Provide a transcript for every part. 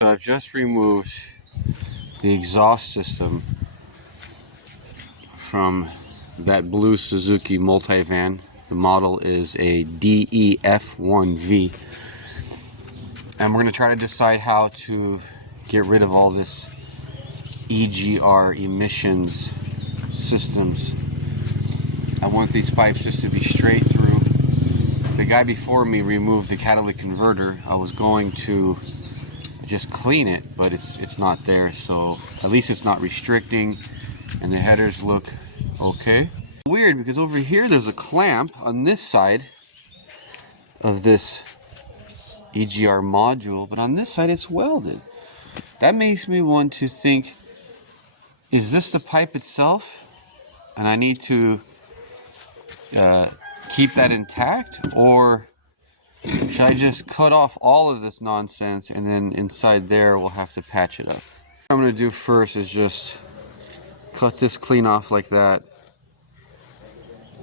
So I've just removed the exhaust system from that blue Suzuki multivan. The model is a DEF1V. And we're going to try to decide how to get rid of all this EGR emissions systems. I want these pipes just to be straight through. The guy before me removed the catalytic converter. I was going to just clean it, but it's not there, so at least it's not restricting, and the headers look okay. Weird, because over here there's a clamp on this side of this EGR module, but on this side it's welded. That makes me want to think, is this the pipe itself and I need to keep that intact, or should I just cut off all of this nonsense and then inside there we'll have to patch it up? What I'm going to do first is just cut this clean off like that.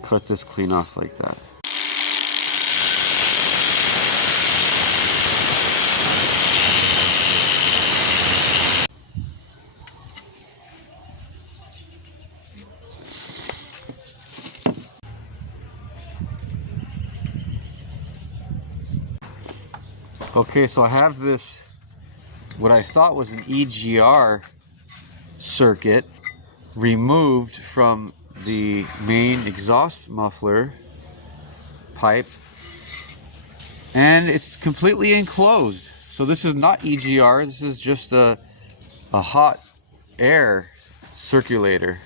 Cut this clean off like that. Okay, so I have this, what I thought was an EGR circuit, removed from the main exhaust muffler pipe, and it's completely enclosed. So this is not EGR, this is just a hot air circulator.